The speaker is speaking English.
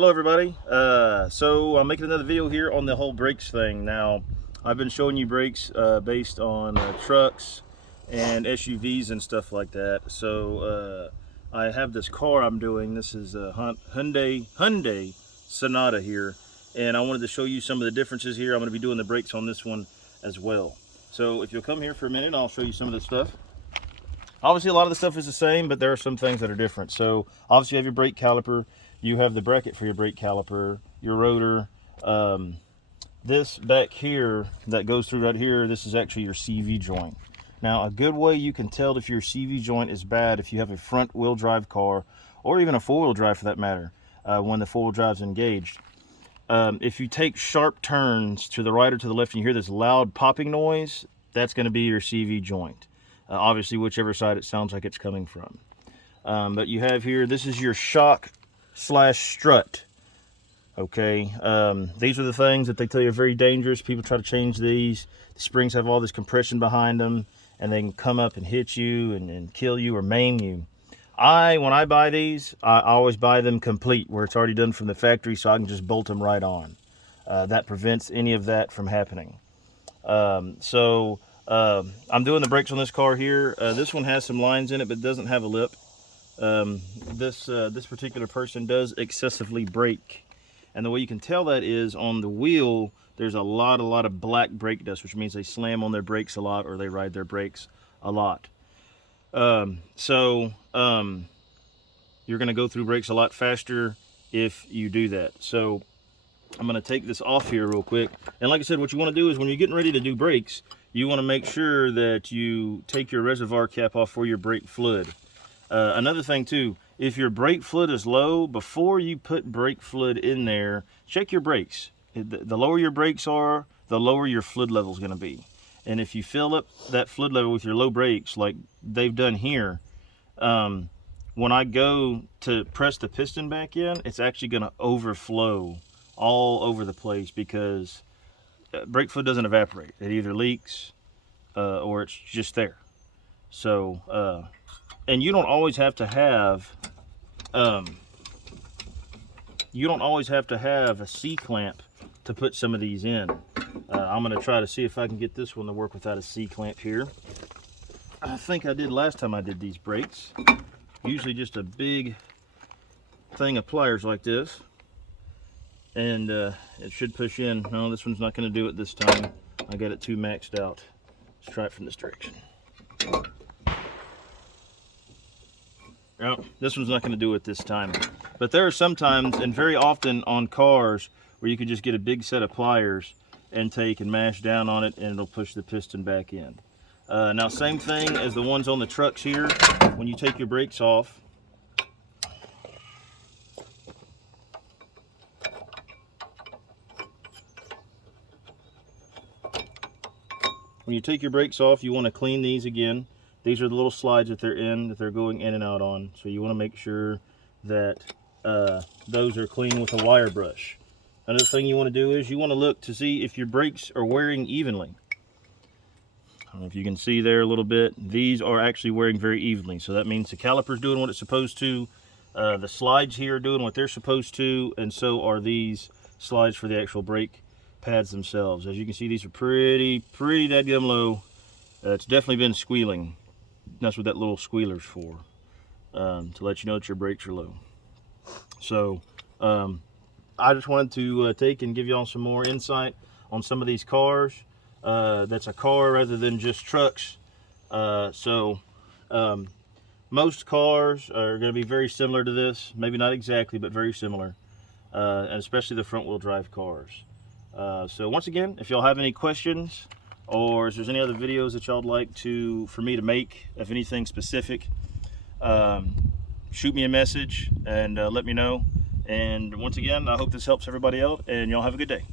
Hello everybody. So I'm making another video here on the whole brakes thing. Now, I've been showing you brakes based on trucks and SUVs and stuff like that. So I have this car I'm doing. This is a Hyundai Sonata here, and I wanted to show you some of the differences here. I'm going to be doing the brakes on this one as well. So if you'll come here for a minute, I'll show you some of the stuff. Obviously, a lot of the stuff is the same, but there are some things that are different. So obviously, you have your brake caliper. You have the bracket for your brake caliper, your rotor. This back here that goes through right here, this is actually your CV joint. Now, a good way you can tell if your CV joint is bad if you have a front wheel drive car, or even a four wheel drive for that matter, when the four wheel drive is engaged. If you take sharp turns to the right or to the left and you hear this loud popping noise, that's going to be your CV joint. Obviously, whichever side it sounds like it's coming from. But you have here, this is your shock / strut. Okay, these are the things that they tell you are very dangerous. People try to change these. The springs have all this compression behind them, and they can come up and hit you and kill you or maim you. When I buy these, I always buy them complete, where it's already done from the factory, so I can just bolt them right on. That prevents any of that from happening. I'm doing the brakes on this car here. This one has some lines in it, but doesn't have a lip. This particular person does excessively brake, and the way you can tell that is on the wheel there's a lot of black brake dust, which means they slam on their brakes a lot or they ride their brakes a lot. You're going to go through brakes a lot faster if you do that. So I'm going to take this off here real quick, and like I said, what you want to do is when you're getting ready to do brakes, you want to make sure that you take your reservoir cap off for your brake fluid. Another thing too, if your brake fluid is low, before you put brake fluid in there, check your brakes. The lower your brakes are, the lower your fluid level is going to be. And if you fill up that fluid level with your low brakes, like they've done here, when I go to press the piston back in, it's actually going to overflow all over the place because brake fluid doesn't evaporate. It either leaks or it's just there. So, and you don't always have to have a C-clamp to put some of these in. I'm going to try to see if I can get this one to work without a C-clamp here. I think I did last time I did these brakes. Usually just a big thing of pliers like this, and it should push in. No, this one's not going to do it this time. I got it too maxed out. Let's try it from this direction. No, this one's not going to do it this time. But there are some times, and very often on cars, where you can just get a big set of pliers and take and mash down on it, and it'll push the piston back in. Now, same thing as the ones on the trucks here. When you take your brakes off, you want to clean these again. These are the little slides that they're going in and out on. So you want to make sure that those are clean with a wire brush. Another thing you want to do is you want to look to see if your brakes are wearing evenly. I don't know if you can see there a little bit. These are actually wearing very evenly. So that means the caliper's doing what it's supposed to. The slides here are doing what they're supposed to, and so are these slides for the actual brake pads themselves. As you can see, these are pretty dadgum low. It's definitely been squealing. That's what that little squealer's for, to let you know that your brakes are low. So I just wanted to take and give y'all some more insight on some of these cars. That's a car rather than just trucks. Most cars are going to be very similar to this. Maybe not exactly, but very similar, and especially the front wheel drive cars. So once again, if y'all have any questions, or if there's any other videos that y'all would like for me to make, if anything specific, shoot me a message and let me know. And once again, I hope this helps everybody out, and y'all have a good day.